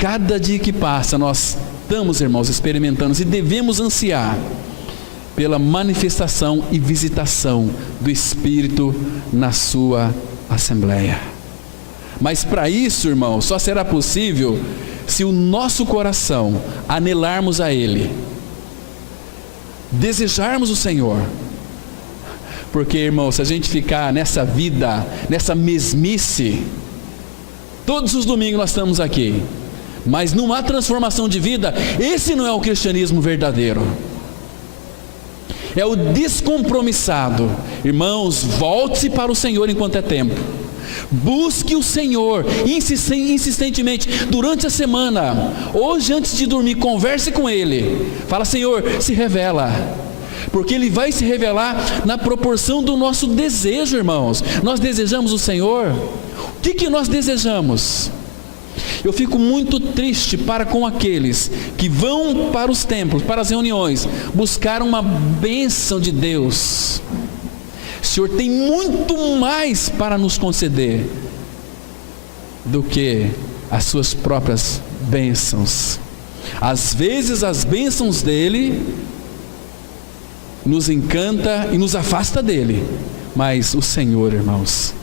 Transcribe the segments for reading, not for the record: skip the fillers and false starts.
cada dia que passa, nós estamos, irmãos, experimentando e devemos ansiar pela manifestação e visitação do Espírito na sua Assembleia. Mas para isso, irmão, só será possível se o nosso coração anelarmos a Ele, desejarmos o Senhor. Porque, irmão, se a gente ficar nessa vida, nessa mesmice, todos os domingos nós estamos aqui, mas não há transformação de vida, esse não é o cristianismo verdadeiro. É o descompromissado. Irmãos, volte-se para o Senhor enquanto é tempo. Busque o Senhor insistentemente durante a semana. Hoje, antes de dormir, converse com Ele. Fala: Senhor, se revela. Porque Ele vai se revelar na proporção do nosso desejo, irmãos. Nós desejamos o Senhor. O que nós desejamos? Eu fico muito triste para com aqueles que vão para os templos, para as reuniões, buscar uma bênção de Deus. O Senhor tem muito mais para nos conceder do que as suas próprias bênçãos. Às vezes as bênçãos dele nos encanta e nos afasta dele, mas o Senhor, irmãos,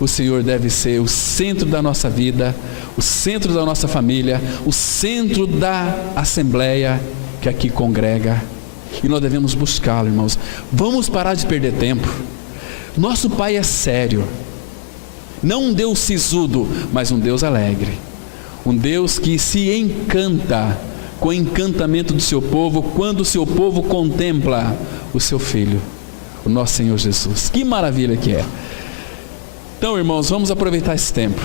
o Senhor deve ser o centro da nossa vida, o centro da nossa família, o centro da Assembleia que aqui congrega, e nós devemos buscá-lo, irmãos. Vamos parar de perder tempo. Nosso Pai é sério, não um Deus sisudo, mas um Deus alegre, um Deus que se encanta com o encantamento do seu povo, quando o seu povo contempla o seu Filho, o nosso Senhor Jesus. Que maravilha que é! Então, irmãos, vamos aproveitar esse tempo.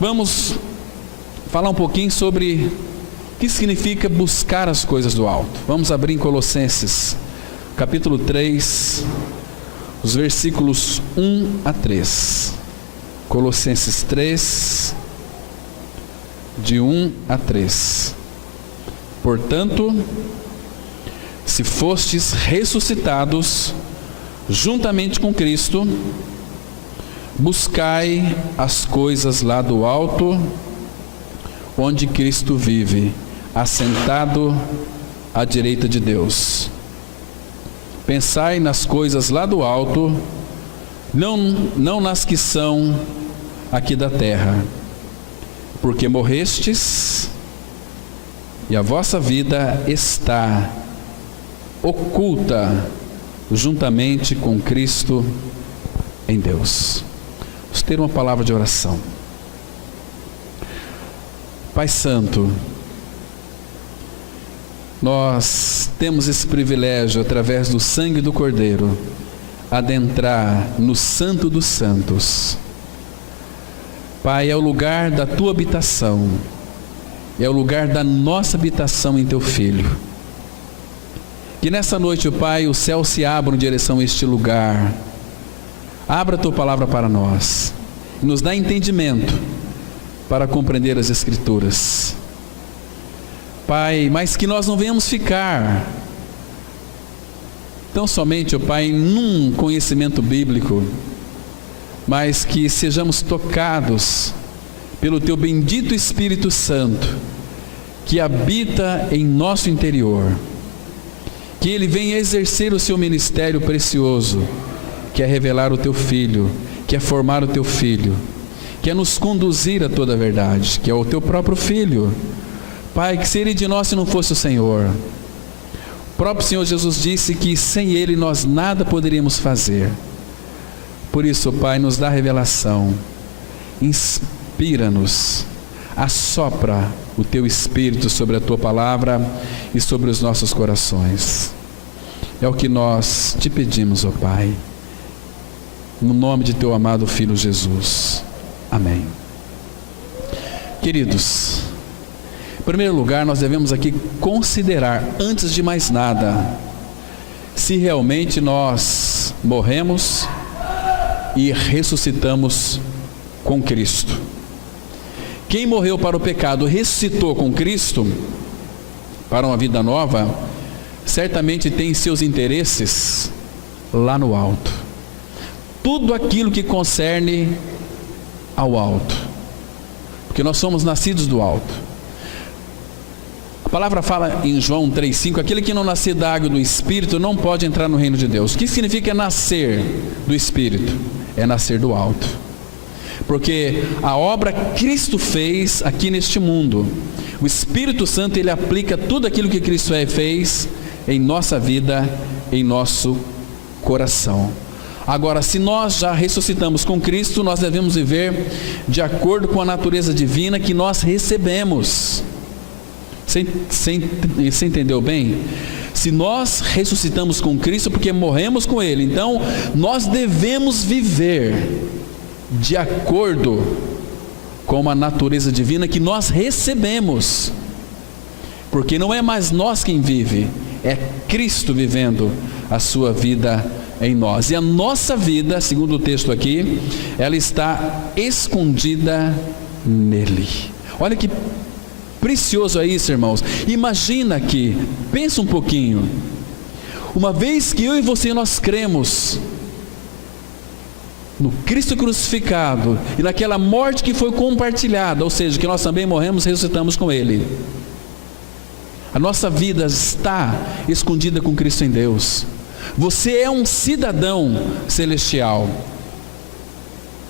Vamos falar um pouquinho sobre o que significa buscar as coisas do alto. Vamos abrir em Colossenses, capítulo 3, os versículos 1 a 3. Colossenses 3, de 1 a 3. Portanto, se fostes ressuscitados juntamente com Cristo, buscai as coisas lá do alto, onde Cristo vive, assentado à direita de Deus. Pensai nas coisas lá do alto, não nas que são aqui da terra, porque morrestes, e a vossa vida está oculta juntamente com Cristo em Deus. Vamos ter uma palavra de oração. Pai Santo, nós temos esse privilégio, através do sangue do Cordeiro, adentrar no Santo dos Santos. Pai, é o lugar da Tua habitação, é o lugar da nossa habitação em Teu Filho. Que nessa noite, Pai, o céu se abra em direção a este lugar. Abra a Tua palavra para nós, nos dá entendimento para compreender as Escrituras. Pai, mas que nós não venhamos ficar tão somente, ó Pai, num conhecimento bíblico, mas que sejamos tocados pelo Teu bendito Espírito Santo, que habita em nosso interior, que Ele venha exercer o Seu ministério precioso, que é revelar o Teu Filho, que é formar o Teu Filho, que é nos conduzir a toda a verdade, que é o Teu próprio Filho. Pai, que seria de nós se não fosse o Senhor? O próprio Senhor Jesus disse que sem Ele nós nada poderíamos fazer. Por isso, Pai, nos dá revelação, inspira-nos, assopra o Teu Espírito sobre a Tua palavra e sobre os nossos corações. É o que nós Te pedimos, ó Pai, no nome de Teu amado Filho Jesus. Amém. Queridos, em primeiro lugar, nós devemos aqui considerar, antes de mais nada, se realmente nós morremos e ressuscitamos com Cristo. Quem morreu para o pecado, ressuscitou com Cristo para uma vida nova, certamente tem seus interesses lá no alto. Tudo aquilo que concerne ao alto, porque nós somos nascidos do alto. A palavra fala em João 3,5, aquele que não nascer da água e do Espírito não pode entrar no reino de Deus. O que significa nascer do Espírito? É nascer do alto. Porque a obra Cristo fez aqui neste mundo, o Espírito Santo, ele aplica tudo aquilo que Cristo fez em nossa vida, em nosso coração. Agora, se nós já ressuscitamos com Cristo, nós devemos viver de acordo com a natureza divina que nós recebemos. Você entendeu bem? Se nós ressuscitamos com Cristo, porque morremos com Ele, então nós devemos viver de acordo com a natureza divina que nós recebemos, porque não é mais nós quem vive, é Cristo vivendo a sua vida em nós, e a nossa vida, segundo o texto aqui, ela está escondida nele. Olha que precioso é isso, irmãos. Imagina que, pensa um pouquinho, uma vez que eu e você nós cremos no Cristo crucificado e naquela morte que foi compartilhada, ou seja, que nós também morremos e ressuscitamos com Ele, a nossa vida está escondida com Cristo em Deus. Você é um cidadão celestial,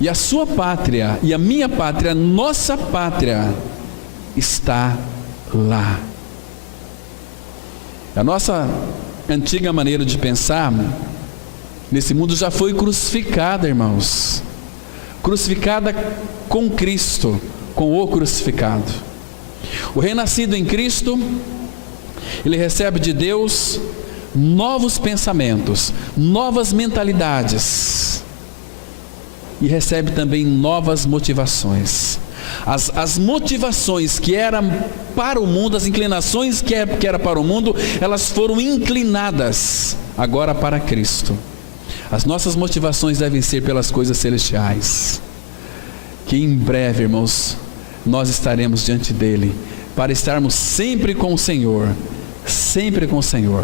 e a sua pátria e a minha pátria, nossa pátria, está lá. A nossa antiga maneira de pensar nesse mundo já foi crucificada, irmãos, crucificada com Cristo, com o crucificado. O renascido em Cristo, ele recebe de Deus novos pensamentos, novas mentalidades, e recebe também novas motivações. As motivações que eram para o mundo, as inclinações que era para o mundo, elas foram inclinadas agora para Cristo. As nossas motivações devem ser pelas coisas celestiais, que em breve, irmãos, nós estaremos diante dele, para estarmos sempre com o Senhor, sempre com o Senhor.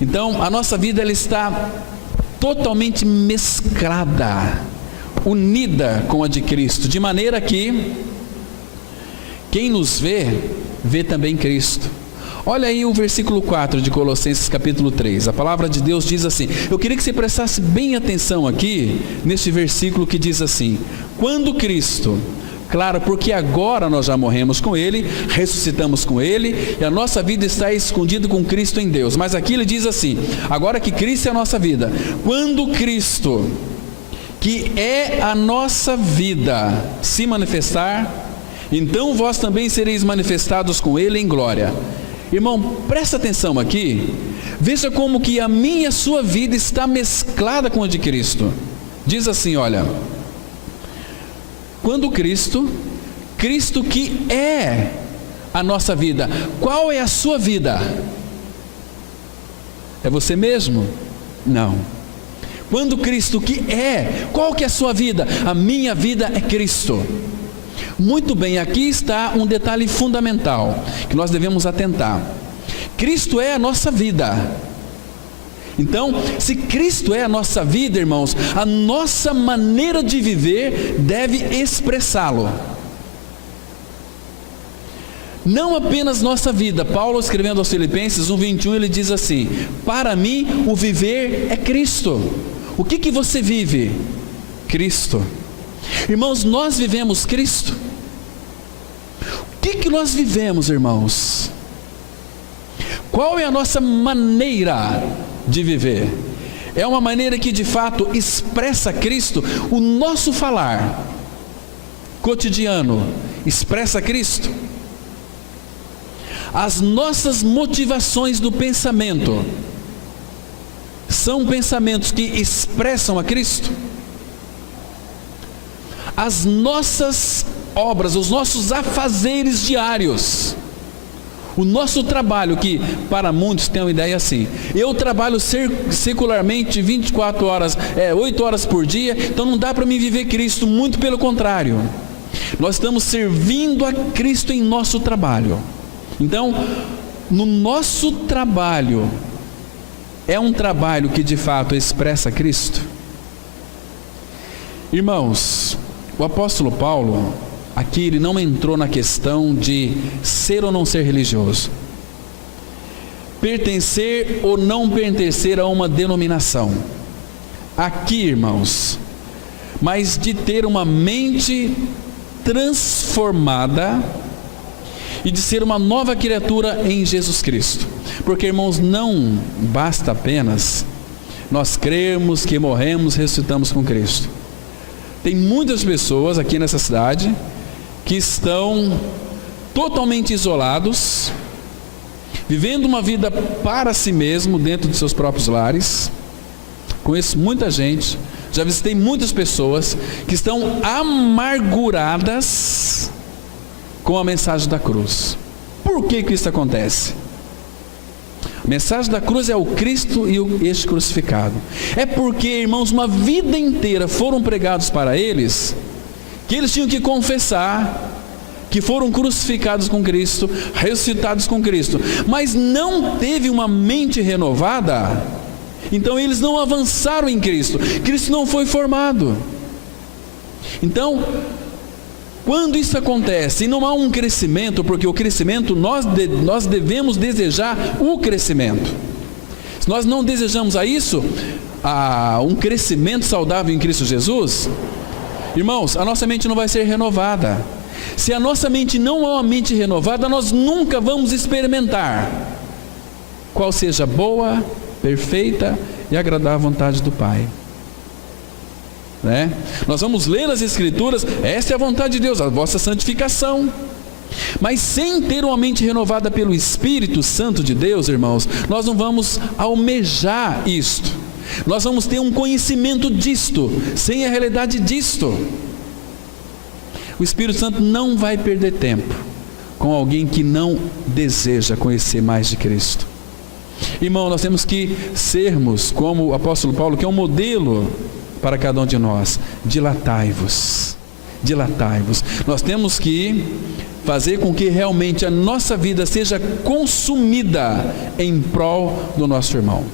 Então, a nossa vida, ela está totalmente mesclada, unida com a de Cristo, de maneira que quem nos vê, vê também Cristo. Olha aí o versículo 4 de Colossenses capítulo 3, a palavra de Deus diz assim, eu queria que você prestasse bem atenção aqui, neste versículo que diz assim, quando Cristo, claro, porque agora nós já morremos com Ele, ressuscitamos com Ele, e a nossa vida está escondida com Cristo em Deus, mas aqui ele diz assim, agora que Cristo é a nossa vida, quando Cristo, que é a nossa vida, se manifestar, então vós também sereis manifestados com Ele em glória. Irmão, presta atenção aqui, veja como que a minha e a sua vida está mesclada com a de Cristo. Diz assim, olha, quando Cristo que é a nossa vida, qual é a sua vida? É você mesmo? Não. Quando Cristo que é, qual que é a sua vida? A minha vida é Cristo. Muito bem, aqui está um detalhe fundamental que nós devemos atentar. Cristo é a nossa vida. Então, se Cristo é a nossa vida, irmãos, a nossa maneira de viver deve expressá-lo. Não apenas nossa vida. Paulo, escrevendo aos Filipenses 1:21, ele diz assim, para mim o viver é Cristo. O que você vive? Cristo. Irmãos, nós vivemos Cristo. O que nós vivemos, irmãos? Qual é a nossa maneira de viver? É uma maneira que de fato expressa Cristo? O nosso falar cotidiano expressa Cristo? As nossas motivações do pensamento são pensamentos que expressam a Cristo? As nossas obras, os nossos afazeres diários, o nosso trabalho, que para muitos tem uma ideia assim, eu trabalho secularmente 24 horas, 8 horas por dia, então não dá para mim viver Cristo. Muito pelo contrário, nós estamos servindo a Cristo em nosso trabalho. Então, no nosso trabalho, é um trabalho que de fato expressa Cristo? Irmãos, o apóstolo Paulo, aqui ele não entrou na questão de ser ou não ser religioso, pertencer ou não pertencer a uma denominação. Aqui, irmãos, mas de ter uma mente transformada e de ser uma nova criatura em Jesus Cristo. Porque, irmãos, não basta apenas nós crermos que morremos, ressuscitamos com Cristo. Tem muitas pessoas aqui nessa cidade que estão totalmente isolados, vivendo uma vida para si mesmo dentro de seus próprios lares. Conheço muita gente, já visitei muitas pessoas que estão amarguradas com a mensagem da cruz. Por que isso acontece? A mensagem da cruz é o Cristo e este crucificado. É porque, irmãos, uma vida inteira foram pregados para eles que eles tinham que confessar que foram crucificados com Cristo, ressuscitados com Cristo, mas não teve uma mente renovada. Então eles não avançaram em Cristo, Cristo não foi formado. Então, quando isso acontece e não há um crescimento, porque o crescimento, nós devemos desejar o crescimento. Se nós não desejamos um crescimento saudável em Cristo Jesus, irmãos, a nossa mente não vai ser renovada. Se a nossa mente não é uma mente renovada, nós nunca vamos experimentar qual seja boa, perfeita e agradável vontade do Pai. Nós vamos ler nas Escrituras, esta é a vontade de Deus, a vossa santificação. Mas sem ter uma mente renovada pelo Espírito Santo de Deus, irmãos, nós não vamos almejar isto. Nós vamos ter um conhecimento disto, sem a realidade disto. O Espírito Santo não vai perder tempo com alguém que não deseja conhecer mais de Cristo. Irmão, nós temos que sermos como o apóstolo Paulo, que é um modelo para cada um de nós. Dilatai-vos. Nós temos que fazer com que realmente a nossa vida seja consumida em prol do nosso irmão.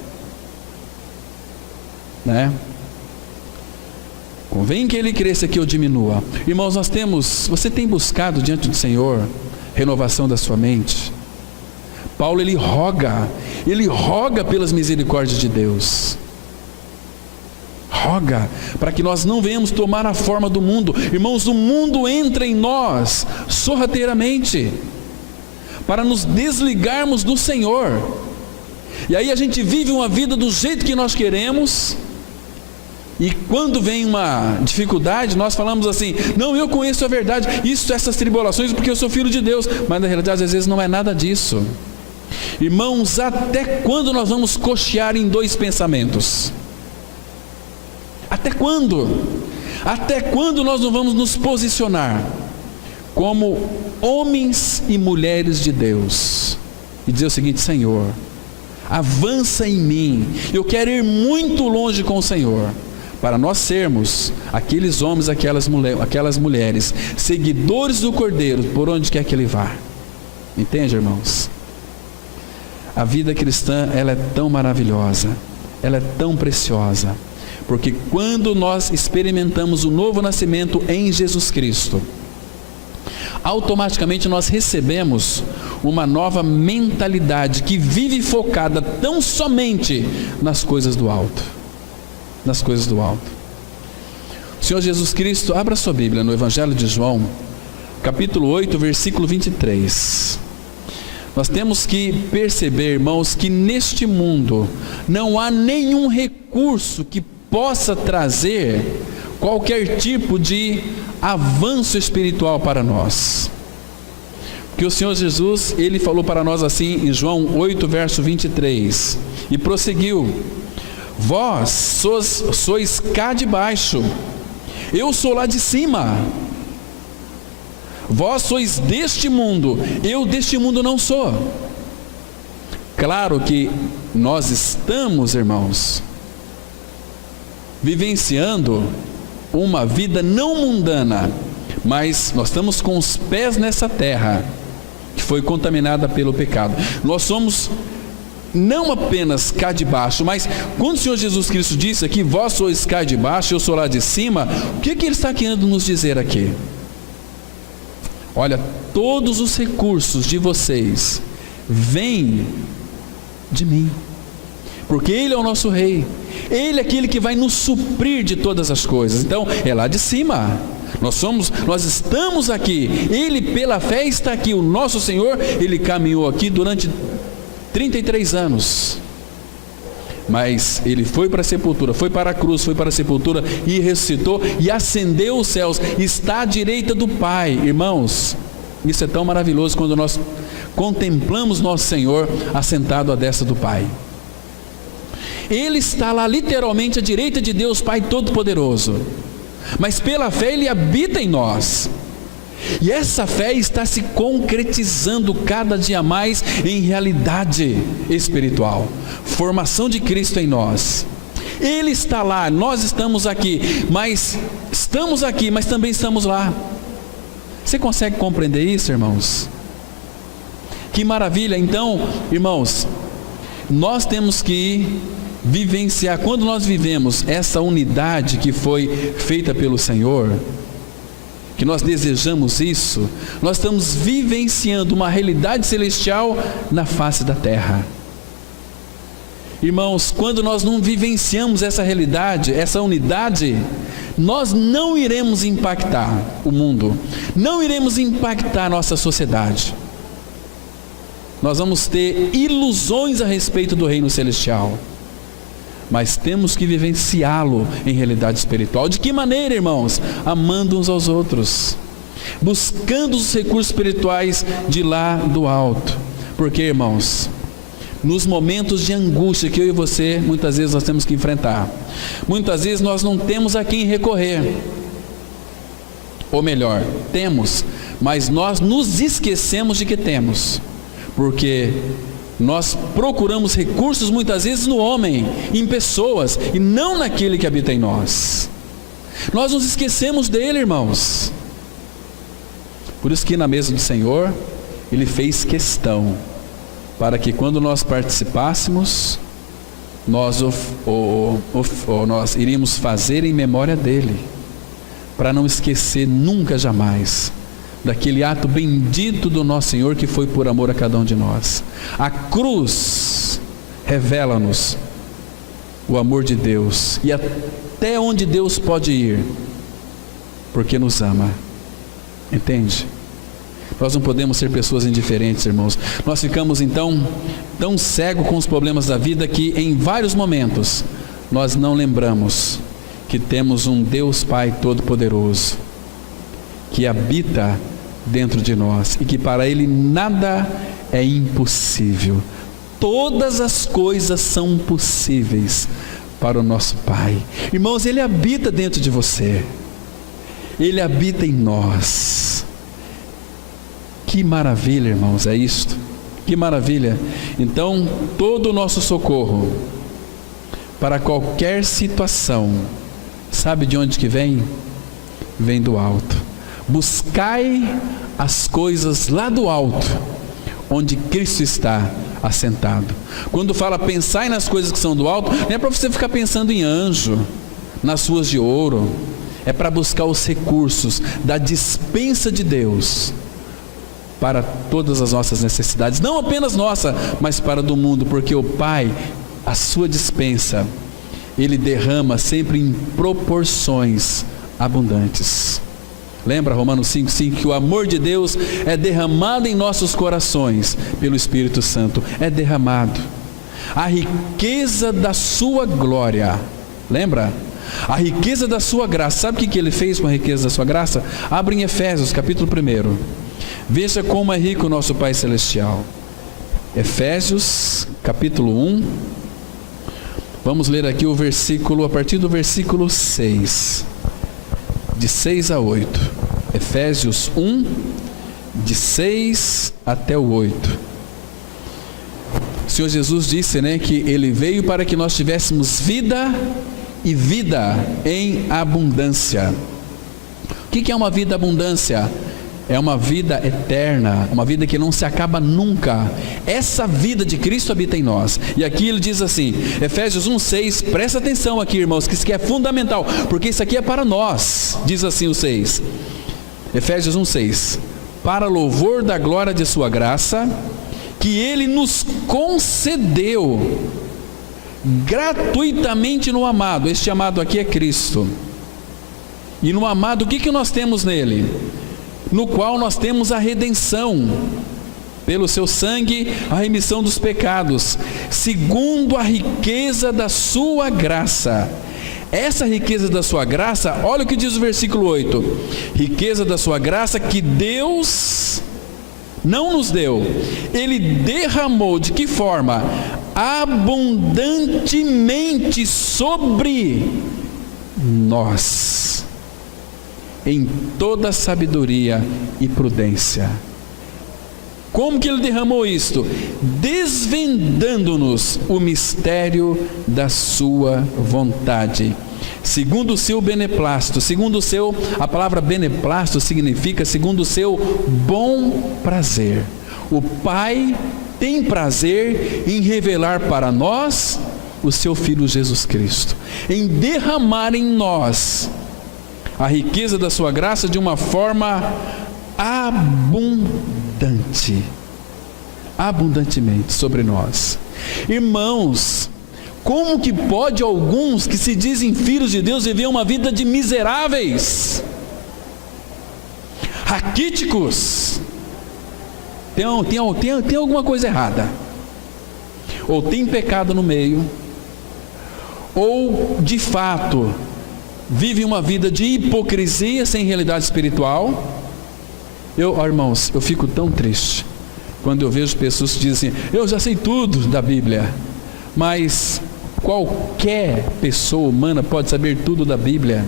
Convém que ele cresça, que eu diminua. Irmãos, você tem buscado diante do Senhor renovação da sua mente? Paulo, ele roga pelas misericórdias de Deus. Roga para que nós não venhamos tomar a forma do mundo. Irmãos, o mundo entra em nós sorrateiramente para nos desligarmos do Senhor. E aí a gente vive uma vida do jeito que nós queremos. E quando vem uma dificuldade, nós falamos assim: não, eu conheço a verdade, essas tribulações, porque eu sou filho de Deus. Mas na realidade, às vezes não é nada disso. Irmãos, até quando nós vamos cochear em dois pensamentos? Até quando? Até quando nós não vamos nos posicionar como homens e mulheres de Deus e dizer o seguinte: Senhor, avança em mim, eu quero ir muito longe com o Senhor, para nós sermos aqueles homens, aquelas mulheres, seguidores do Cordeiro, por onde quer que Ele vá. Entende, irmãos? A vida cristã, ela é tão maravilhosa, ela é tão preciosa, porque quando nós experimentamos o novo nascimento em Jesus Cristo, automaticamente nós recebemos uma nova mentalidade que vive focada tão somente nas coisas do alto. Nas coisas do alto. O Senhor Jesus Cristo, abra sua Bíblia no Evangelho de João, capítulo 8, versículo 23. Nós temos que perceber, irmãos, que neste mundo não há nenhum recurso que possa trazer qualquer tipo de avanço espiritual para nós. Porque o Senhor Jesus, Ele falou para nós assim em João 8, verso 23, e prosseguiu: vós sois cá de baixo, eu sou lá de cima. Vós sois deste mundo, eu deste mundo não sou. Claro que nós estamos, irmãos, vivenciando uma vida não mundana, mas nós estamos com os pés nessa terra que foi contaminada pelo pecado. Nós somos não apenas cá de baixo, mas quando o Senhor Jesus Cristo disse aqui: vós sois cá de baixo, eu sou lá de cima, o que Ele está querendo nos dizer aqui? olha, todos os recursos de vocês vêm de mim, porque Ele é o nosso Rei, Ele é aquele que vai nos suprir de todas as coisas. Então é lá de cima, nós estamos aqui, Ele pela fé está aqui. O nosso Senhor, Ele caminhou aqui durante 33 anos, mas Ele foi para a sepultura, foi para a cruz, foi para a sepultura e ressuscitou e ascendeu os céus, está à direita do Pai. Irmãos, isso é tão maravilhoso quando nós contemplamos nosso Senhor assentado à destra do Pai. Ele está lá literalmente à direita de Deus Pai Todo-Poderoso, mas pela fé Ele habita em nós, e essa fé está se concretizando cada dia mais em realidade espiritual, formação de Cristo em nós. Ele está lá, nós estamos aqui, mas também estamos lá. Você consegue compreender isso, irmãos? Que maravilha! Então, irmãos, nós temos que vivenciar, quando nós vivemos essa unidade que foi feita pelo Senhor, que nós desejamos isso, nós estamos vivenciando uma realidade celestial na face da terra. Irmãos, quando nós não vivenciamos essa realidade, essa unidade, nós não iremos impactar o mundo, não iremos impactar a nossa sociedade. Nós vamos ter ilusões a respeito do reino celestial, mas temos que vivenciá-lo em realidade espiritual. De que maneira, irmãos? Amando uns aos outros, buscando os recursos espirituais de lá do alto. Porque, irmãos, nos momentos de angústia que eu e você, muitas vezes nós temos que enfrentar, muitas vezes nós não temos a quem recorrer, ou melhor, temos, mas nós nos esquecemos de que temos, porque nós procuramos recursos muitas vezes no homem, em pessoas, e não naquele que habita em nós. Nós nos esquecemos dele, irmãos. Por isso que na mesa do Senhor, Ele fez questão, para que quando nós participássemos, nós iríamos fazer em memória dele, para não esquecer nunca, jamais, daquele ato bendito do nosso Senhor, que foi por amor a cada um de nós. A cruz revela-nos o amor de Deus, e até onde Deus pode ir, porque nos ama. Entende? Nós não podemos ser pessoas indiferentes, irmãos. Nós ficamos então tão cegos com os problemas da vida, que em vários momentos nós não lembramos que temos um Deus Pai Todo-Poderoso, que habita dentro de nós, e que para Ele nada é impossível. Todas as coisas são possíveis para o nosso Pai. Irmãos, Ele habita dentro de você, Ele habita em nós. Que maravilha, irmãos, é isto, que maravilha. Então, todo o nosso socorro para qualquer situação, sabe de onde que vem? Vem do alto. Buscai as coisas lá do alto, onde Cristo está assentado. Quando fala pensai nas coisas que são do alto, não é para você ficar pensando em anjo, nas ruas de ouro, é para buscar os recursos da despensa de Deus para todas as nossas necessidades, não apenas nossa, mas para do mundo, porque o Pai, a sua despensa, Ele derrama sempre em proporções abundantes. Lembra Romanos 5,5, que o amor de Deus é derramado em nossos corações pelo Espírito Santo, é derramado. A riqueza da sua glória, lembra? A riqueza da sua graça. Sabe o que Ele fez com a riqueza da sua graça? Abre em Efésios capítulo 1, veja como é rico o nosso Pai Celestial. Efésios capítulo 1, vamos ler aqui o versículo, a partir do versículo 6, de 6 a 8, Efésios 1, de 6 até o 8. O Senhor Jesus disse, que Ele veio para que nós tivéssemos vida, e vida em abundância. O que é uma vida abundância? É uma vida eterna, uma vida que não se acaba nunca. Essa vida de Cristo habita em nós. E aqui ele diz assim, Efésios 1,6, presta atenção aqui, irmãos, que isso aqui é fundamental, porque isso aqui é para nós. Diz assim o 6, Efésios 1,6, para louvor da glória de sua graça, que Ele nos concedeu gratuitamente no amado. Este amado aqui é Cristo. E no amado, o que nós temos nele? No qual nós temos a redenção, pelo seu sangue, a remissão dos pecados, segundo a riqueza da sua graça. Essa riqueza da sua graça, olha o que diz o versículo 8: riqueza da sua graça que Deus não nos deu, Ele derramou, de que forma? Abundantemente sobre nós, em toda sabedoria e prudência. Como que Ele derramou isto? Desvendando-nos o mistério da sua vontade, segundo o seu beneplácito. A palavra beneplácito significa segundo o seu bom prazer. O Pai tem prazer em revelar para nós o seu Filho Jesus Cristo, em derramar em nós a riqueza da sua graça de uma forma abundantemente sobre nós. Irmãos, como que pode alguns que se dizem filhos de Deus viver uma vida de miseráveis, raquíticos? Tem alguma coisa errada, ou tem pecado no meio, ou de fato vive uma vida de hipocrisia sem realidade espiritual. Irmãos, eu fico tão triste quando eu vejo pessoas que dizem assim: eu já sei tudo da Bíblia. Mas qualquer pessoa humana pode saber tudo da Bíblia,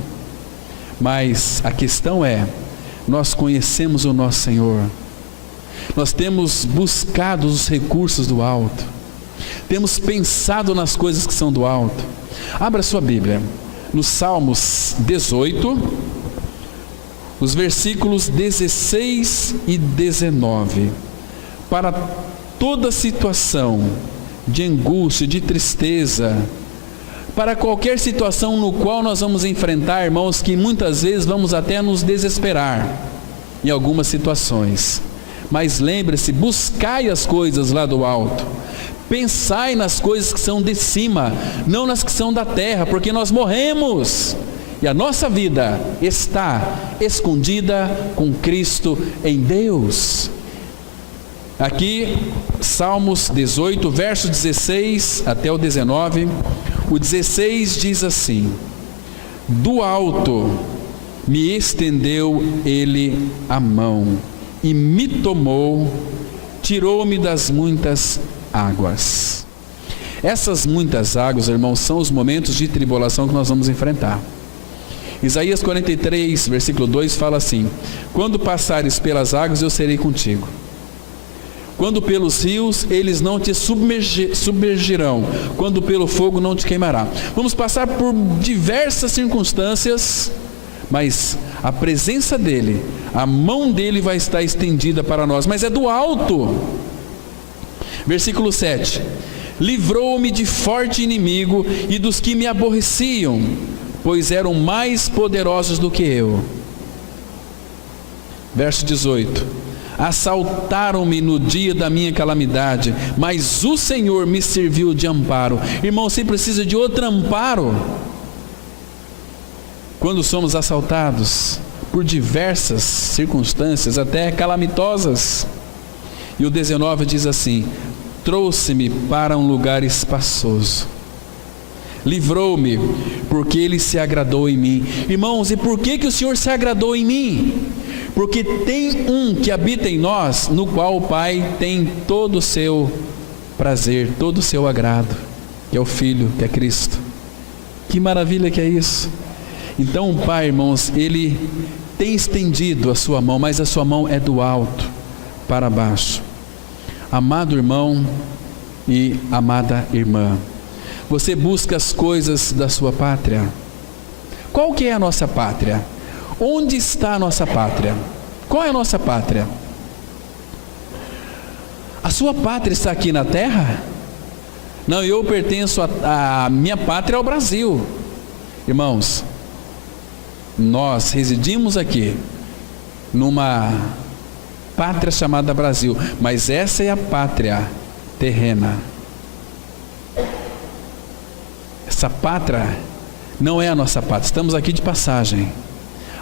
mas a questão é, nós conhecemos o nosso Senhor, nós temos buscado os recursos do alto, temos pensado nas coisas que são do alto. Abra sua Bíblia no Salmos 18, os versículos 16 e 19. Para toda situação de angústia, de tristeza, para qualquer situação no qual nós vamos enfrentar, irmãos, que muitas vezes vamos até nos desesperar em algumas situações, mas lembre-se, buscai as coisas lá do alto, pensai nas coisas que são de cima, não nas que são da terra, porque nós morremos e a nossa vida está escondida com Cristo em Deus. Aqui, Salmos 18, verso 16 até o 19. O 16 diz assim: do alto me estendeu Ele a mão e me tomou, tirou-me das muitas águas. Essas muitas águas, irmãos, são os momentos de tribulação que nós vamos enfrentar. Isaías 43, versículo 2 fala assim: quando passares pelas águas, eu serei contigo. Quando pelos rios, eles não te submergirão. Quando pelo fogo, não te queimará. Vamos passar por diversas circunstâncias, mas a presença dEle, a mão dEle vai estar estendida para nós, mas é do alto. Versículo 7: livrou-me de forte inimigo e dos que me aborreciam, pois eram mais poderosos do que eu. Verso 18: assaltaram-me no dia da minha calamidade, mas o Senhor me serviu de amparo. Irmão, você precisa de outro amparo quando somos assaltados por diversas circunstâncias, até calamitosas. E o 19 diz assim: trouxe-me para um lugar espaçoso, livrou-me, porque Ele se agradou em mim. Irmãos, e por que o Senhor se agradou em mim? Porque tem um que habita em nós, no qual o Pai tem todo o seu prazer, todo o seu agrado, que é o Filho, que é Cristo. Que maravilha que é isso! Então o Pai, irmãos, Ele tem estendido a sua mão, mas a sua mão é do alto para baixo. Amado irmão e amada irmã, você busca as coisas da sua pátria? Qual que é a nossa pátria? Onde está a nossa pátria? Qual é a nossa pátria? A sua pátria está aqui na terra? Não, eu pertenço a minha pátria ao Brasil. Irmãos, nós residimos aqui numa pátria chamada Brasil, mas essa é a pátria terrena. Essa pátria não é a nossa pátria, estamos aqui de passagem.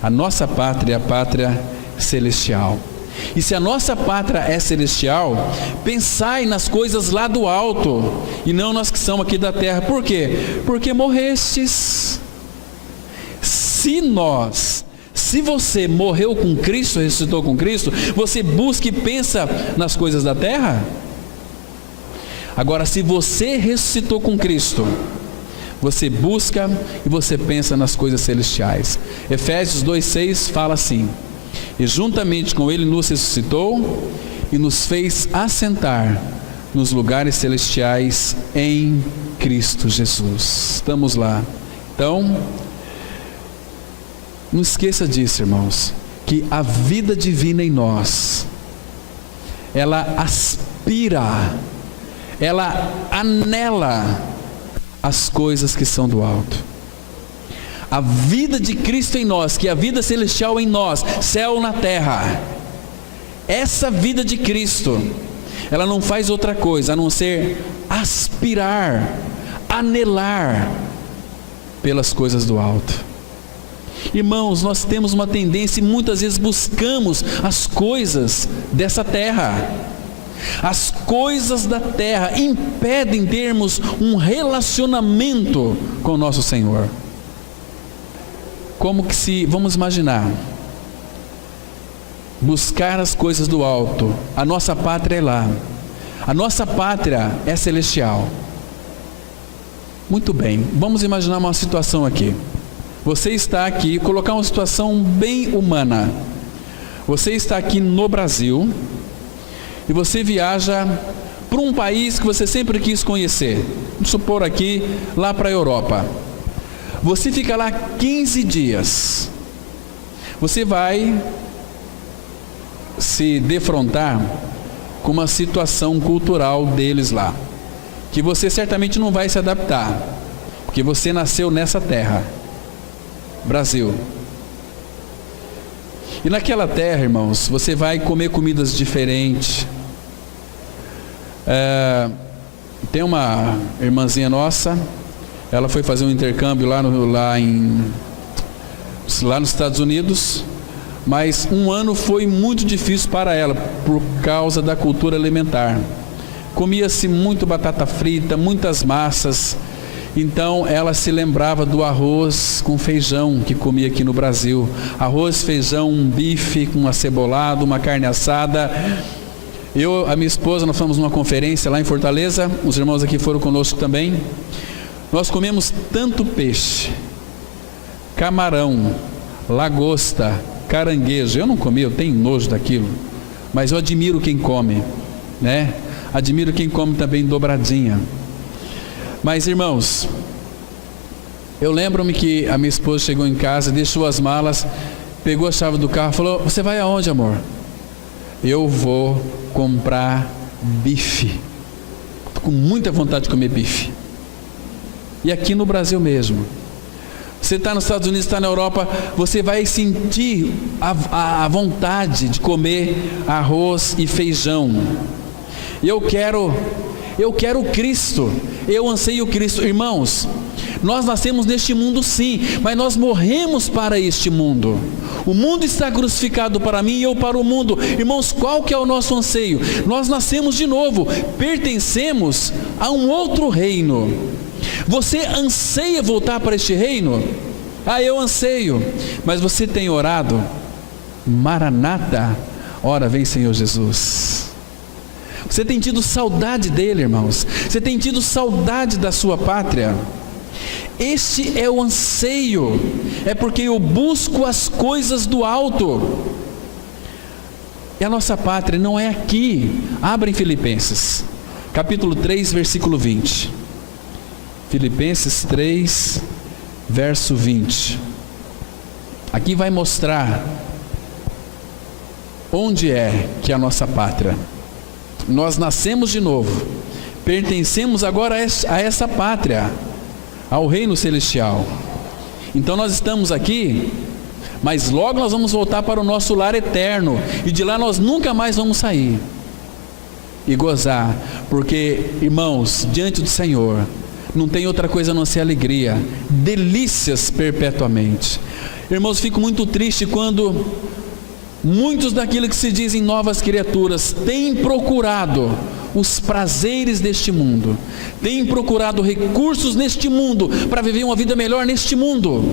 A nossa pátria é a pátria celestial. E se a nossa pátria é celestial, pensai nas coisas lá do alto, e não nas que são aqui da terra. Por quê? Porque morrestes. Se você morreu com Cristo, ressuscitou com Cristo, você busca e pensa nas coisas da terra? Agora, se você ressuscitou com Cristo, você busca e você pensa nas coisas celestiais. Efésios 2,6 fala assim: e juntamente com Ele nos ressuscitou e nos fez assentar nos lugares celestiais em Cristo Jesus. Estamos lá. Então, não esqueça disso, irmãos, que a vida divina em nós, ela aspira, ela anela as coisas que são do alto. A vida de Cristo em nós, que é a vida celestial em nós, céu na terra, essa vida de Cristo, ela não faz outra coisa a não ser aspirar, anelar pelas coisas do alto. Irmãos, nós temos uma tendência e muitas vezes buscamos as coisas dessa terra. As coisas da terra impedem termos um relacionamento com o nosso Senhor. Como que se, vamos imaginar, buscar as coisas do alto, a nossa pátria é lá, a nossa pátria é celestial. Muito bem, vamos imaginar uma situação aqui. Você está aqui, colocar uma situação bem humana. Você está aqui no Brasil e você viaja para um país que você sempre quis conhecer. Vamos supor aqui, lá para a Europa. Você fica lá 15 dias. Você vai se defrontar com uma situação cultural deles lá, que você certamente não vai se adaptar, porque você nasceu nessa terra, Brasil. E naquela terra, irmãos, você vai comer comidas diferentes. Tem uma irmãzinha nossa, ela foi fazer um intercâmbio lá nos Estados Unidos, mas um ano foi muito difícil para ela, por causa da cultura alimentar. Comia-se muito batata frita, muitas massas. Então ela se lembrava do arroz com feijão que comia aqui no Brasil. Arroz, feijão, um bife com acebolado, uma carne assada. A minha esposa, nós fomos numa conferência lá em Fortaleza, os irmãos aqui foram conosco também. Nós comemos tanto peixe, camarão, lagosta, caranguejo. Eu não comi, eu tenho nojo daquilo, mas eu admiro quem come, né? Admiro quem come também dobradinha. Mas, irmãos, eu lembro-me que a minha esposa chegou em casa, deixou as malas, pegou a chave do carro e falou: você vai aonde, amor? Eu vou comprar bife. Estou com muita vontade de comer bife. E aqui no Brasil mesmo. Você está nos Estados Unidos, está na Europa, você vai sentir a vontade de comer arroz e feijão. E eu quero Cristo, eu anseio Cristo. Irmãos, nós nascemos neste mundo sim, mas nós morremos para este mundo. O mundo está crucificado para mim e eu para o mundo. Irmãos, qual que é o nosso anseio? Nós nascemos de novo, pertencemos a um outro reino. Você anseia voltar para este reino? Eu anseio. Mas você tem orado? Maranata, ora vem Senhor Jesus. Você tem tido saudade dele, irmãos? Você tem tido saudade da sua pátria? Este é o anseio. É porque eu busco as coisas do alto. E a nossa pátria não é aqui. Abra em Filipenses, capítulo 3, versículo 20. Filipenses 3, verso 20. Aqui vai mostrar onde é que é a nossa pátria. Nós nascemos de novo, pertencemos agora a essa pátria, ao reino celestial. Então nós estamos aqui mas logo nós vamos voltar para o nosso lar eterno, e de lá nós nunca mais vamos sair e gozar, porque, irmãos, diante do Senhor não tem outra coisa a não ser alegria, delícias perpetuamente. Irmãos, fico muito triste quando muitos daquilo que se dizem novas criaturas têm procurado os prazeres deste mundo, têm procurado recursos neste mundo para viver uma vida melhor neste mundo.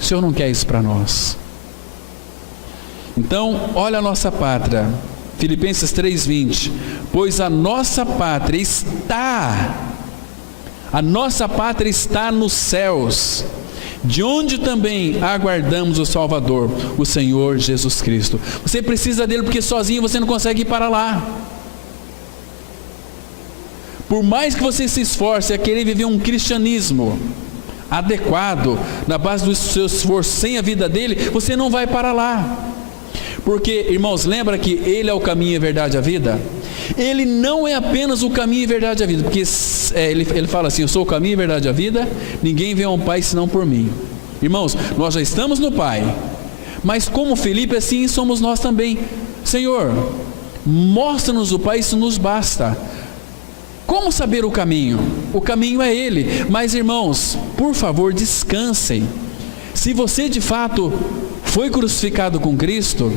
O Senhor não quer isso para nós. Então, olha a nossa pátria, Filipenses 3:20, pois a nossa pátria está nos céus, de onde também aguardamos o Salvador, o Senhor Jesus Cristo. Você precisa dele, porque sozinho você não consegue ir para lá. Por mais que você se esforce a querer viver um cristianismo adequado, na base do seu esforço, sem a vida dele, você não vai para lá. Porque, irmãos, lembra que Ele é o caminho, a verdade e a vida? Ele não é apenas o caminho e a verdade e a vida, porque ele fala assim: eu sou o caminho, a verdade e a vida, ninguém vem ao Pai senão por mim. Irmãos, nós já estamos no Pai, mas como Filipe, assim somos nós também. Senhor, mostra-nos o Pai, isso nos basta. Como saber o caminho? O caminho é Ele. Mas, irmãos, por favor, descansem. Se você de fato foi crucificado com Cristo,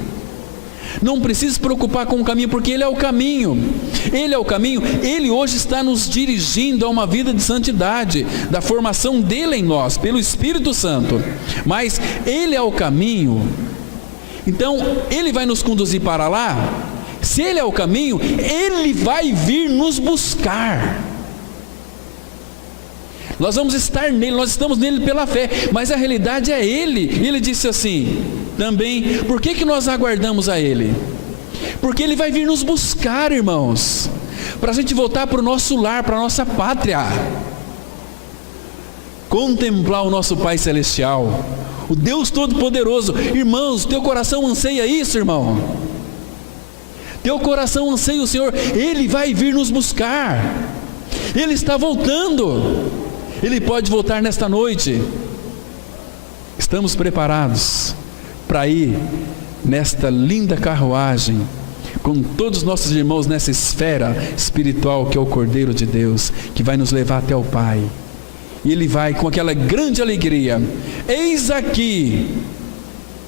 não precisa se preocupar com o caminho, porque Ele é o caminho. Ele é o caminho. Ele hoje está nos dirigindo a uma vida de santidade, da formação dele em nós, pelo Espírito Santo. Mas Ele é o caminho. Então, Ele vai nos conduzir para lá. Se Ele é o caminho, Ele vai vir nos buscar. Nós vamos estar nele, nós estamos nele pela fé, mas a realidade é Ele. Ele disse assim também: por que nós aguardamos a Ele? Porque Ele vai vir nos buscar, irmãos, para a gente voltar para o nosso lar, para a nossa pátria, contemplar o nosso Pai Celestial, o Deus Todo-Poderoso. Irmãos, teu coração anseia isso, irmão? Teu coração anseia o Senhor? Ele vai vir nos buscar. Ele está voltando. Ele pode voltar nesta noite. Estamos preparados para ir nesta linda carruagem, com todos os nossos irmãos nessa esfera espiritual que é o Cordeiro de Deus, que vai nos levar até o Pai. E Ele vai com aquela grande alegria: eis aqui,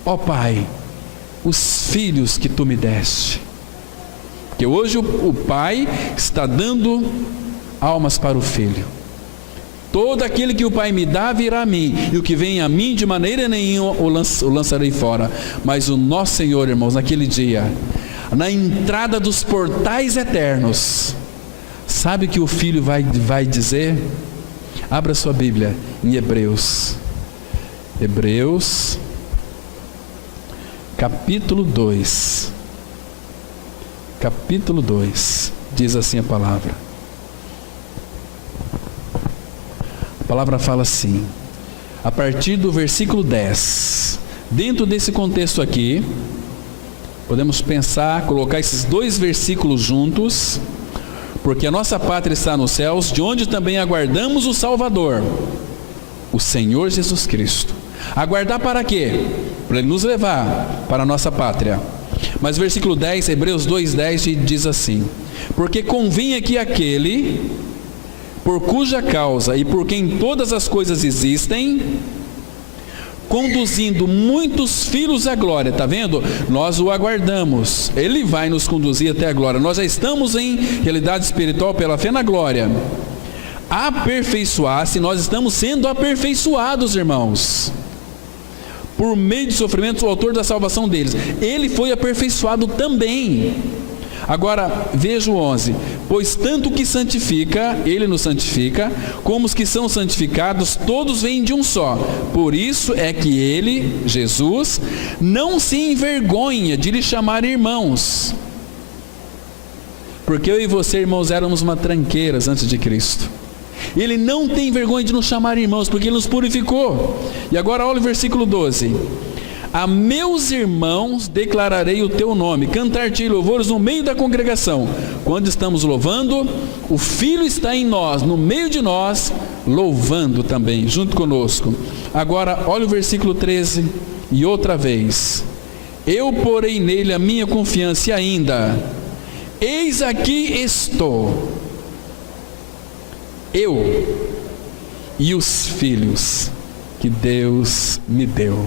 ó Pai, os filhos que Tu me deste. Porque hoje o Pai está dando almas para o Filho. Todo aquele que o Pai me dá virá a mim, e o que vem a mim de maneira nenhuma o lançarei fora. Mas o nosso Senhor, irmãos, naquele dia, na entrada dos portais eternos, sabe o que o Filho vai dizer? Abra sua Bíblia em Hebreus capítulo 2, diz assim a palavra. A palavra fala assim, a partir do versículo 10. Dentro desse contexto aqui, podemos pensar, colocar esses dois versículos juntos, porque a nossa pátria está nos céus, de onde também aguardamos o Salvador, o Senhor Jesus Cristo. Aguardar para quê? Para Ele nos levar para a nossa pátria. Mas versículo 10, Hebreus 2:10 diz assim: porque convinha que aquele por cuja causa e por quem todas as coisas existem, conduzindo muitos filhos à glória. Está vendo? Nós o aguardamos, Ele vai nos conduzir até a glória. Nós já estamos em realidade espiritual pela fé na glória. Aperfeiçoar-se, nós estamos sendo aperfeiçoados, irmãos, por meio de sofrimentos, o autor da salvação deles. Ele foi aperfeiçoado também. Agora, veja o 11. Pois tanto o que santifica, Ele nos santifica, como os que são santificados, todos vêm de um só. Por isso é que Ele, Jesus, não se envergonha de lhe chamar irmãos. Porque eu e você, irmãos, éramos uma tranqueiras antes de Cristo. Ele não tem vergonha de nos chamar irmãos, porque Ele nos purificou. E agora olha o versículo 12. A meus irmãos declararei o teu nome, cantar-te louvores no meio da congregação. Quando estamos louvando, o Filho está em nós, no meio de nós, louvando também, junto conosco. Agora olha o versículo 13 E outra vez: eu porei nele a minha confiança, e ainda: eis aqui estou, eu e os filhos que Deus me deu.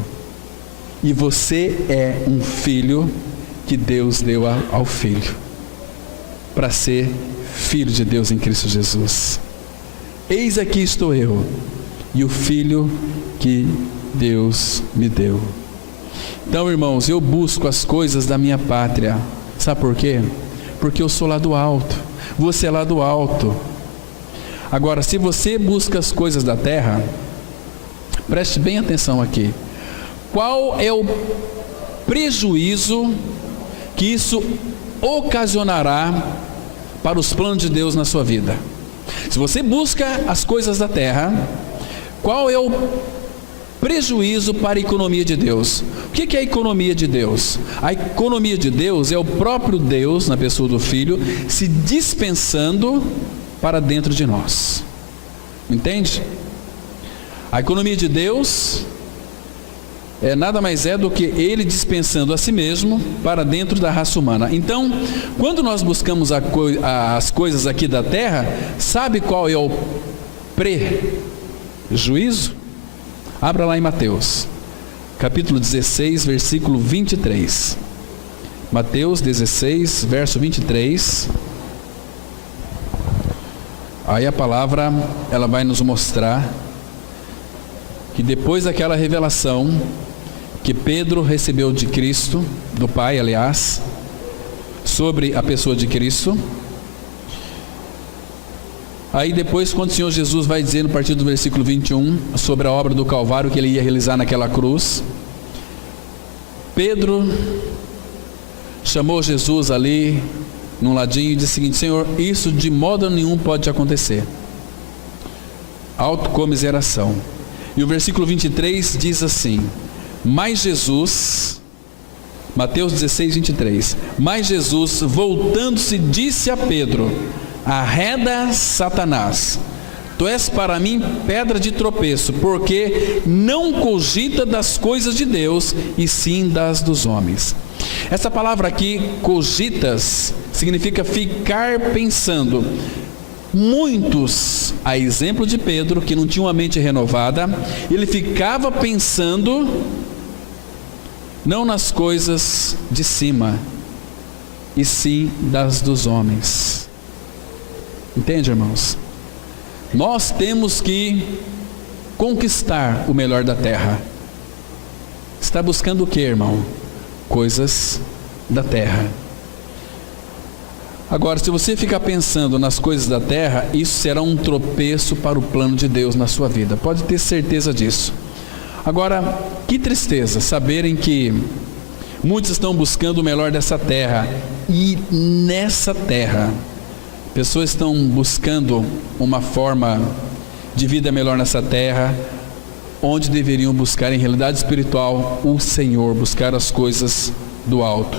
E você é um filho que Deus deu ao Filho, para ser filho de Deus em Cristo Jesus. Eis aqui estou eu e o Filho que Deus me deu. Então, irmãos, eu busco as coisas da minha pátria. Sabe por quê? Porque eu sou lá do alto, você é lá do alto. Agora, se você busca as coisas da terra, preste bem atenção aqui. Qual é o prejuízo que isso ocasionará para os planos de Deus na sua vida? Se você busca as coisas da terra, qual é o prejuízo para a economia de Deus? O que é a economia de Deus? A economia de Deus é o próprio Deus, na pessoa do Filho, se dispensando para dentro de nós. Entende? A economia de Deus nada mais é do que Ele dispensando a si mesmo para dentro da raça humana. Então, quando nós buscamos as coisas aqui da terra, sabe qual é o prejuízo? Abra lá em Mateus, capítulo 16, versículo 23. Mateus 16, verso 23. Aí a palavra, ela vai nos mostrar que depois daquela revelação que Pedro recebeu de Cristo, do Pai, aliás, sobre a pessoa de Cristo, aí depois, quando o Senhor Jesus vai dizer no partir do versículo 21, sobre a obra do Calvário que Ele ia realizar naquela cruz, Pedro chamou Jesus ali, num ladinho, e disse o seguinte: Senhor, isso de modo nenhum pode acontecer. Autocomiseração. E o versículo 23 diz assim: mas Jesus, Mateus 16, 23, mas Jesus, voltando-se, disse a Pedro: arreda, Satanás, tu és para mim pedra de tropeço, porque não cogita das coisas de Deus, e sim das dos homens. Essa palavra aqui, cogitas, significa ficar pensando. Muitos, a exemplo de Pedro, que não tinha uma mente renovada, ele ficava pensando não nas coisas de cima, e sim das dos homens. Entende, irmãos? Nós temos que conquistar o melhor da terra. Está buscando o que, irmão? Coisas da terra. Agora, se você ficar pensando nas coisas da terra, isso será um tropeço para o plano de Deus na sua vida. Pode ter certeza disso. Agora, que tristeza saberem que muitos estão buscando o melhor dessa terra, e nessa terra, pessoas estão buscando uma forma de vida melhor nessa terra, onde deveriam buscar em realidade espiritual o Senhor, buscar as coisas do alto.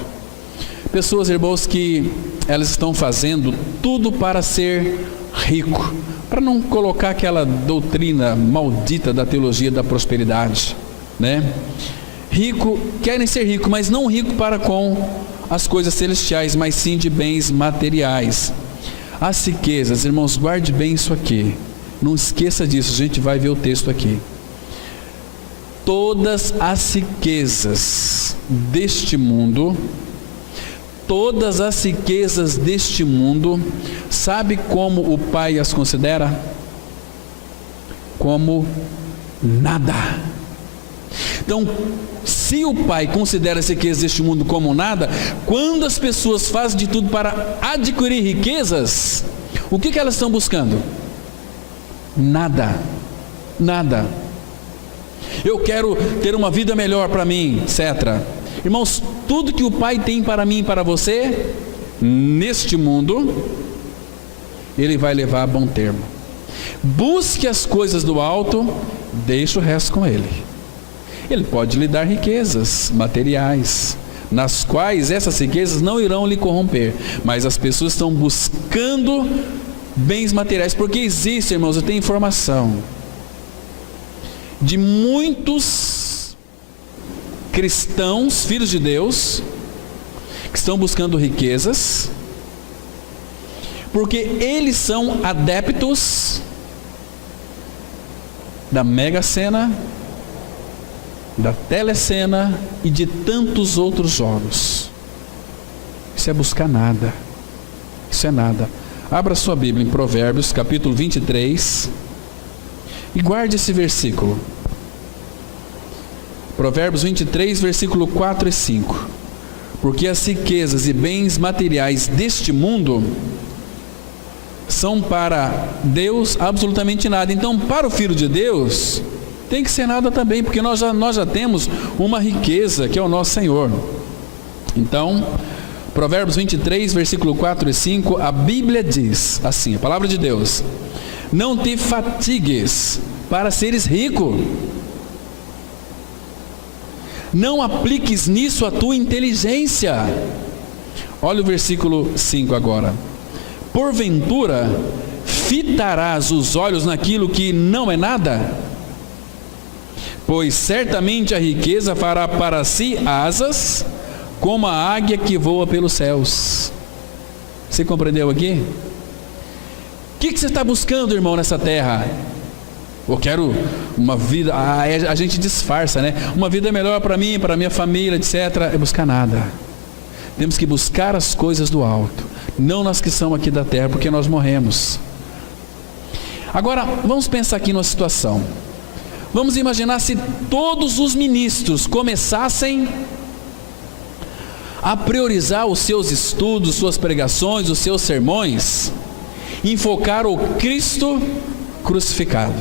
Pessoas, irmãos, que elas estão fazendo tudo para ser rico, para não colocar aquela doutrina maldita da teologia da prosperidade, né? Rico, querem ser rico, mas não rico para com as coisas celestiais, mas sim de bens materiais. As riquezas, irmãos, guarde bem isso aqui, não esqueça disso, a gente vai ver o texto aqui. Todas as riquezas deste mundo, todas as riquezas deste mundo, sabe como o Pai as considera? Como nada. Então, se o Pai considera as riquezas deste mundo como nada, quando as pessoas fazem de tudo para adquirir riquezas, o que elas estão buscando? Nada. Nada. Eu quero ter uma vida melhor para mim, etc. Irmãos, tudo que o Pai tem para mim e para você, neste mundo, Ele vai levar a bom termo. Busque as coisas do alto, deixe o resto com Ele. Ele pode lhe dar riquezas materiais, nas quais essas riquezas não irão lhe corromper, mas as pessoas estão buscando bens materiais, porque existe, irmãos, eu tenho informação de muitos cristãos, filhos de Deus, que estão buscando riquezas, porque eles são adeptos da Mega Sena, da Telecena e de tantos outros jogos. Isso é buscar nada. Isso é nada. Abra sua Bíblia em Provérbios, capítulo 23, e guarde esse versículo. Provérbios 23, versículo 4 e 5. Porque as riquezas e bens materiais deste mundo são para Deus absolutamente nada. Então, para o Filho de Deus, tem que ser nada também, porque nós já temos uma riqueza, que é o nosso Senhor. Então, Provérbios 23, versículo 4 e 5, a Bíblia diz assim, a palavra de Deus: não te fatigues para seres rico, não apliques nisso a tua inteligência. Olha o versículo 5 agora. Porventura, fitarás os olhos naquilo que não é nada? Pois certamente a riqueza fará para si asas, como a águia que voa pelos céus. Você compreendeu aqui? O que você está buscando, irmão, nessa terra? Eu quero uma vida, a gente disfarça, né? Uma vida melhor para mim, para minha família, etc. É buscar nada. Temos que buscar as coisas do alto, não nas que são aqui da terra, porque nós morremos. Agora, vamos pensar aqui numa situação. Vamos imaginar se todos os ministros começassem a priorizar os seus estudos, suas pregações, os seus sermões, em focar o Cristo crucificado.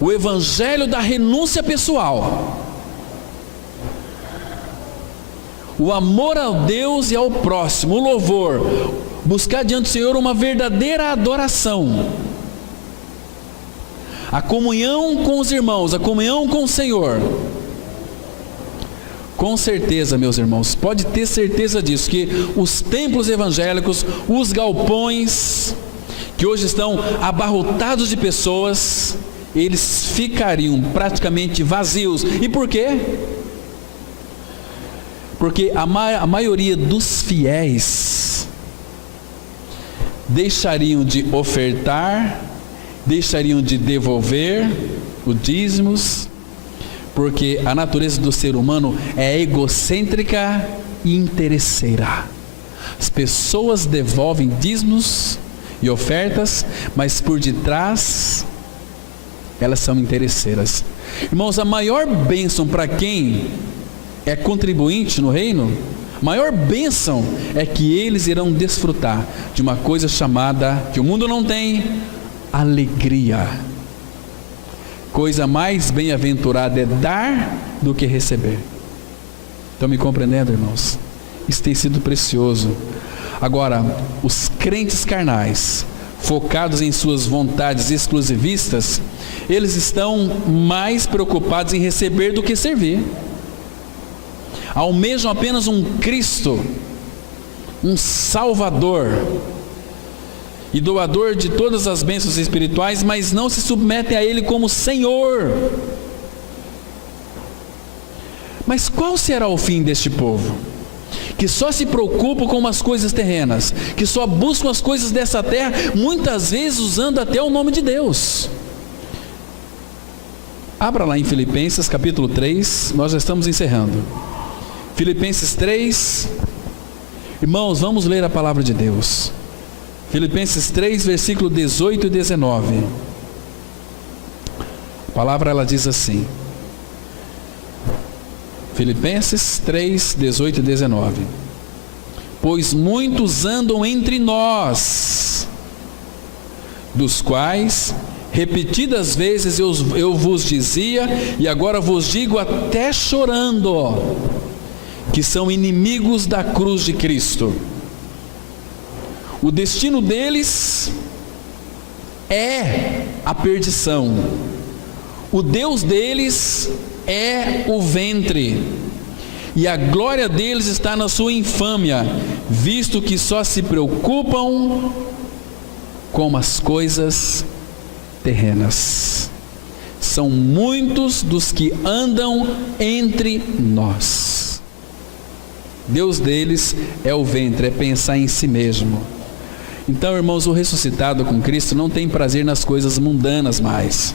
O evangelho da renúncia pessoal, o amor ao Deus e ao próximo, o louvor, buscar diante do Senhor uma verdadeira adoração, a comunhão com os irmãos, a comunhão com o Senhor. Com certeza, meus irmãos, pode ter certeza disso, que os templos evangélicos, os galpões, que hoje estão abarrotados de pessoas, eles ficariam praticamente vazios. E por quê? Porque a maioria dos fiéis deixariam de ofertar, deixariam de devolver os dízimos, porque a natureza do ser humano é egocêntrica e interesseira. As pessoas devolvem dízimos e ofertas, mas por detrás elas são interesseiras. Irmãos, a maior bênção para quem é contribuinte no reino, a maior bênção é que eles irão desfrutar de uma coisa chamada, que o mundo não tem, alegria. Coisa mais bem-aventurada é dar do que receber. Estão me compreendendo, irmãos? Isso tem sido precioso. Agora, os crentes carnais, focados em suas vontades exclusivistas, eles estão mais preocupados em receber do que servir. Almejam apenas um Cristo, um Salvador e doador de todas as bênçãos espirituais, mas não se submetem a Ele como Senhor. Mas qual será o fim deste povo? Que só se preocupam com as coisas terrenas, que só buscam as coisas dessa terra, muitas vezes usando até o nome de Deus. Abra lá em Filipenses capítulo 3, nós já estamos encerrando. Filipenses 3, irmãos, vamos ler a palavra de Deus. Filipenses 3, versículo 18 e 19. A palavra ela diz assim. Filipenses 3, 18 e 19. Pois muitos andam entre nós, dos quais repetidas vezes eu vos dizia, e agora vos digo até chorando, que são inimigos da cruz de Cristo. O destino deles é a perdição. O Deus deles é o ventre. E a glória deles está na sua infâmia, visto que só se preocupam com as coisas terrenas. são muitos dos que andam entre nós. Deus deles é o ventre, é pensar em si mesmo. Então, irmãos, o ressuscitado com Cristo não tem prazer nas coisas mundanas mais,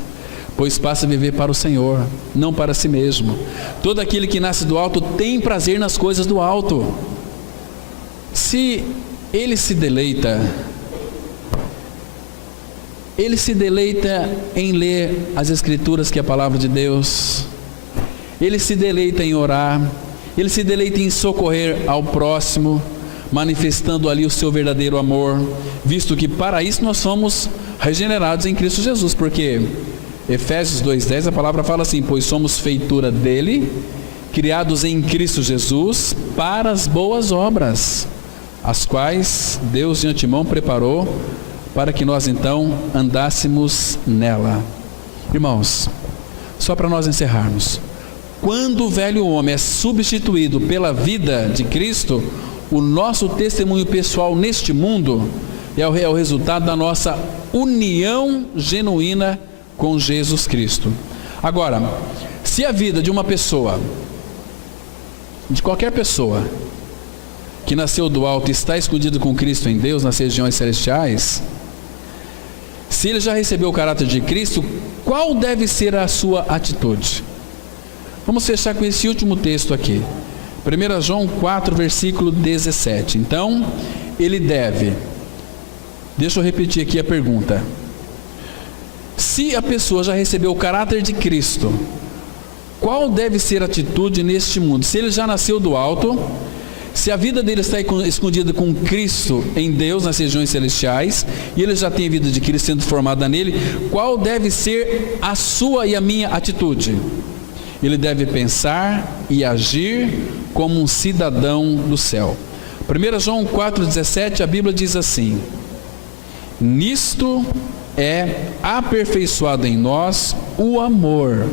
pois passa a viver para o Senhor, não para si mesmo. Todo aquele que nasce do alto tem prazer nas coisas do alto. Se ele se deleita em ler as Escrituras, que é a palavra de Deus, ele se deleita em orar, ele se deleita em socorrer ao próximo, manifestando ali o seu verdadeiro amor, visto que para isso nós somos regenerados em Cristo Jesus, porque Efésios 2:10 a palavra fala assim: pois somos feitura dele, criados em Cristo Jesus para as boas obras, as quais Deus de antemão preparou para que nós então andássemos nela. Irmãos, só para nós encerrarmos, quando o velho homem é substituído pela vida de Cristo, o nosso testemunho pessoal neste mundo é o resultado da nossa união genuína com Jesus Cristo. Agora, se a vida de uma pessoa, de qualquer pessoa, que nasceu do alto e está escondido com Cristo em Deus, nas regiões celestiais, se ele já recebeu o caráter de Cristo, qual deve ser a sua atitude? Vamos fechar com esse último texto aqui, 1 João 4, versículo 17. Então, ele deve, deixa eu repetir aqui a pergunta: se a pessoa já recebeu o caráter de Cristo, qual deve ser a atitude neste mundo? Se ele já nasceu do alto, se a vida dele está escondida com Cristo em Deus, nas regiões celestiais, e ele já tem a vida de Cristo sendo formada nele, qual deve ser a sua e a minha atitude? Ele deve pensar e agir como um cidadão do céu. 1 João 4,17, a Bíblia diz assim: nisto é aperfeiçoado em nós o amor,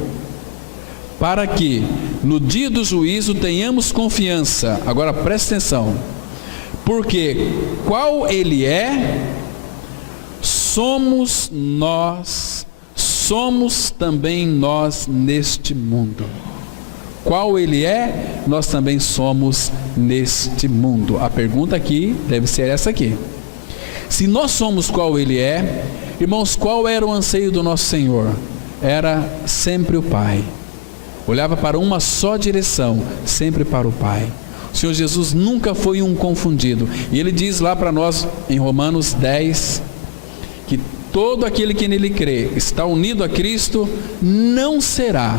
para que no dia do juízo tenhamos confiança. Agora presta atenção, porque qual ele é, somos também nós neste mundo. Qual ele é, nós também somos neste mundo. A pergunta aqui deve ser essa aqui: se nós somos qual ele é, irmãos, qual era o anseio do nosso Senhor? Era sempre o Pai. Olhava para uma só direção, sempre para o Pai. O Senhor Jesus nunca foi um confundido. E ele diz lá para nós em Romanos 10, que todo aquele que nele crê, está unido a Cristo, não será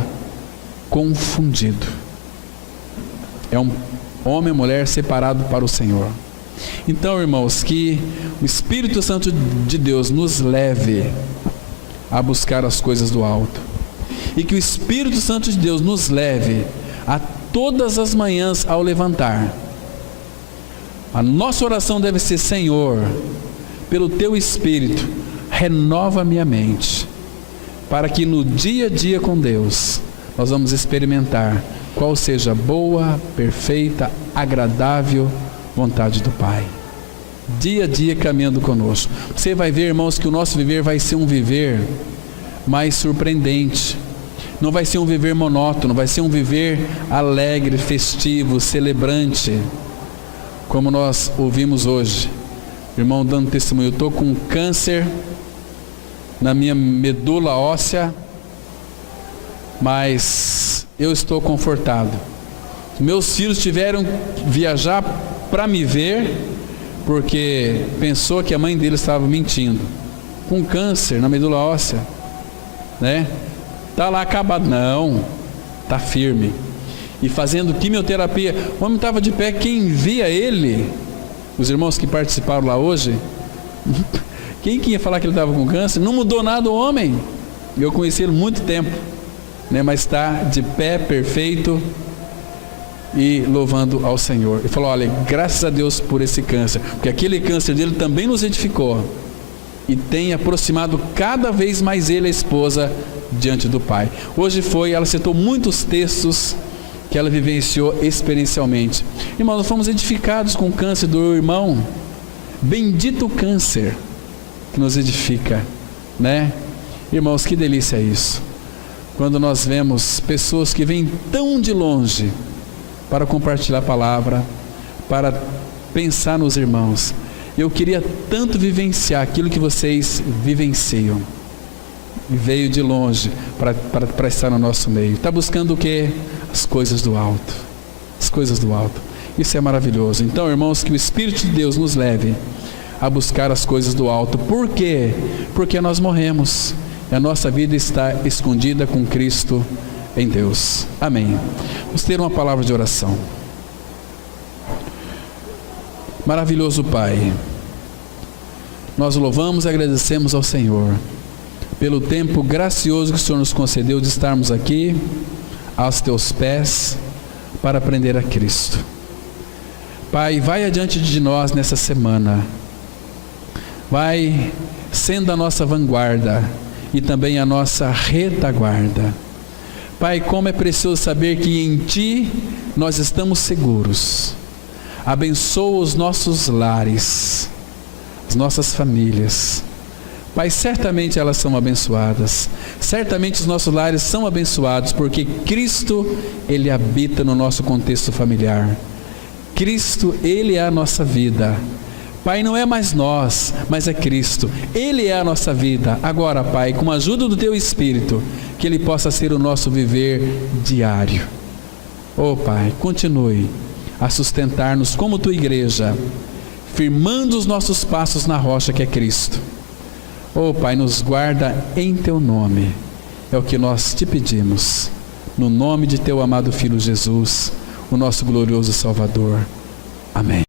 confundido. É um homem e mulher separado para o Senhor. Então, irmãos, que o Espírito Santo de Deus nos leve a buscar as coisas do alto, e que o Espírito Santo de Deus nos leve a todas as manhãs ao levantar. A nossa oração deve ser: Senhor, pelo teu Espírito, renova minha mente, para que no dia a dia com Deus nós vamos experimentar qual seja a boa, perfeita, agradável vontade do Pai. Dia a dia caminhando conosco. Você vai ver, irmãos, que o nosso viver vai ser um viver mais surpreendente. Não vai ser um viver monótono, vai ser um viver alegre, festivo, celebrante, como nós ouvimos hoje. Irmão dando testemunho: eu estou com câncer na minha medula óssea, mas eu estou confortado. Meus filhos tiveram que viajar para me ver, porque pensou que a mãe deles estava mentindo. Com câncer na medula óssea, né? Está lá acabado. Não, está firme. E fazendo quimioterapia. O homem estava de pé. Quem via ele, os irmãos que participaram lá hoje, quem que ia falar que ele estava com câncer? Não mudou nada o homem. Eu conheci ele há muito tempo, né? Mas está de pé, perfeito, e louvando ao Senhor. Ele falou: olha, graças a Deus por esse câncer, porque aquele câncer dele também nos edificou e tem aproximado cada vez mais ele, a esposa, diante do Pai. Hoje ela citou muitos textos que ela vivenciou experiencialmente. Irmãos, nós fomos edificados com o câncer do irmão. Bendito o câncer que nos edifica, né? Irmãos, que delícia é isso. quando nós vemos pessoas que vêm tão de longe para compartilhar a palavra, para pensar nos irmãos. Eu queria tanto vivenciar aquilo que vocês vivenciam. E veio de longe para estar no nosso meio. Está buscando o quê? As coisas do alto. As coisas do alto. Isso é maravilhoso. Então, irmãos, que o Espírito de Deus nos leve a buscar as coisas do alto. Por quê? Porque nós morremos. E a nossa vida está escondida com Cristo em Deus. Amém. Vamos ter uma palavra de oração. Maravilhoso Pai, nós louvamos e agradecemos ao Senhor pelo tempo gracioso que o Senhor nos concedeu de estarmos aqui aos Teus pés para aprender a Cristo. Pai, vai adiante de nós nessa semana, vai sendo a nossa vanguarda e também a nossa retaguarda. Pai, como é precioso saber que em Ti nós estamos seguros. Abençoa os nossos lares, as nossas famílias. Pai, certamente elas são abençoadas. Certamente os nossos lares são abençoados, porque Cristo, Ele habita no nosso contexto familiar. Cristo, Ele é a nossa vida. Pai, não é mais nós, mas é Cristo. Ele é a nossa vida. Agora, Pai, com a ajuda do Teu Espírito, que Ele possa ser o nosso viver diário. Oh, Pai, continue a sustentar-nos como Tua igreja, firmando os nossos passos na rocha que é Cristo. Oh, Pai, nos guarda em Teu nome. É o que nós Te pedimos. No nome de Teu amado Filho Jesus, o nosso glorioso Salvador. Amém.